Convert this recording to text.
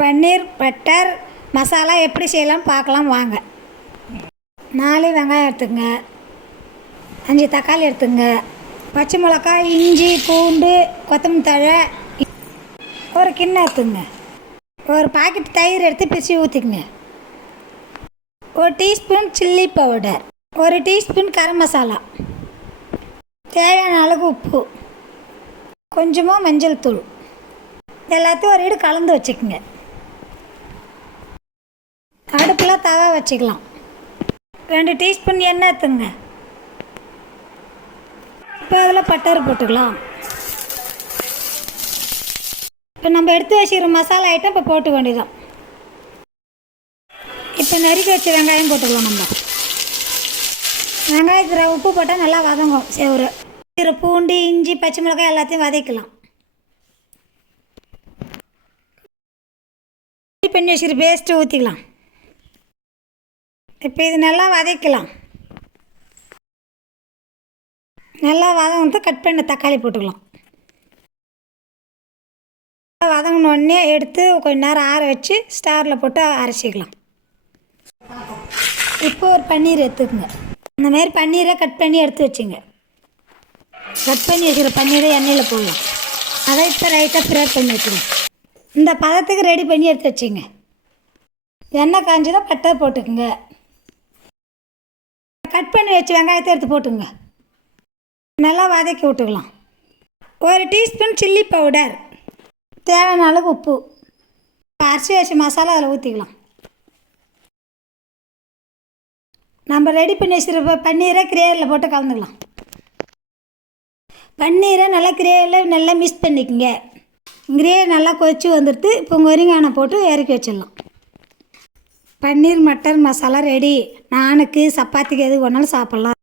பன்னீர் butter masala எப்படி செய்யலாம்னு பார்க்கலாம் வாங்க. 4 வெங்காயம் எடுத்துங்க, 5 தக்காளி எடுத்துங்க, பச்சை மிளகாய், இஞ்சி, பூண்டு, கொத்தமல்லி தழை, ஒரு கிண்ணம் எடுத்துங்க, ஒரு பாக்கெட் தயிர் எடுத்து பிரித்து ஊற்றிக்குங்க, ஒரு டீஸ்பூன் சில்லி பவுடர், ஒரு டீஸ்பூன் கரம் மசாலா, தேவையான அளவு உப்பு, கொஞ்சமாக மஞ்சள் தூள், எல்லாத்தையும் ஒரு இடு கலந்து வச்சுக்கோங்க. அடுப்பில் தவா வச்சுக்கலாம். 2 டீஸ்பூன் எண்ணெய் எடுத்துங்க. இப்போ அதில் பட்டர் போட்டுக்கலாம். இப்போ நம்ம எடுத்து வச்சுக்கிற மசாலா ஐட்டம் இப்போ போட்டு வேண்டியதான். இப்போ நறுக்கி வச்ச வெங்காயம் போட்டுக்கலாம். நம்ம வெங்காயத்தில் உப்பு போட்டால் நல்லா வதங்கும். சேவரு பூண்டு, இஞ்சி, பச்சை மிளகாய் எல்லாத்தையும் வதக்கலாம். பண்ணி வச்சுக்கிற பேஸ்ட்டு ஊற்றிக்கலாம். இப்போ இது நல்லா வதக்கலாம். நல்லா வதங்கிட்டு கட் பண்ண தக்காளி போட்டுக்கலாம். வதங்கினோடனே எடுத்து கொஞ்ச நேரம் ஆற வச்சு ஸ்டாரில் போட்டு அரைச்சிக்கலாம். இப்போ ஒரு பன்னீர் எடுத்துக்கோங்க. இந்தமாரி பன்னீரை கட் பண்ணி எடுத்து வச்சுங்க. கட் பண்ணி வச்சுக்கிற பன்னீரை எண்ணெயில் போடலாம். அதை இப்போ ரைட்டாக ஃப்ரை பண்ணி வச்சுக்கணும். இந்த பதத்துக்கு ரெடி பண்ணி எடுத்து வச்சுங்க. எண்ணெய் காஞ்சதான் பட்டர் போட்டுக்குங்க. கட் பண்ணி வச்சு வெங்காயத்தை எடுத்து போட்டுங்க. நல்லா வதக்கி விட்டுக்கலாம். ஒரு டீஸ்பூன் சில்லி பவுடர், தேவையான அளவு உப்பு, அரைச்சி வச்சு மசாலா அதில் ஊற்றிக்கலாம். நம்ம ரெடி பண்ணி வச்சுருப்ப பன்னீரை கிரேவியில் போட்டு கலந்துக்கலாம். பன்னீரை நல்லா கிரேவியில் நல்லா மிக்ஸ் பண்ணிக்கோங்க. கிரேவி நல்லா கொதிச்சு வந்துடுது. இப்போ முருங்கானை போட்டு இறக்கி வச்சிடலாம். பன்னீர் மட்டர் மசாலா ரெடி. நானுக்கு சப்பாத்திக்கு எது வேணாலும் சாப்பிட்லாம்.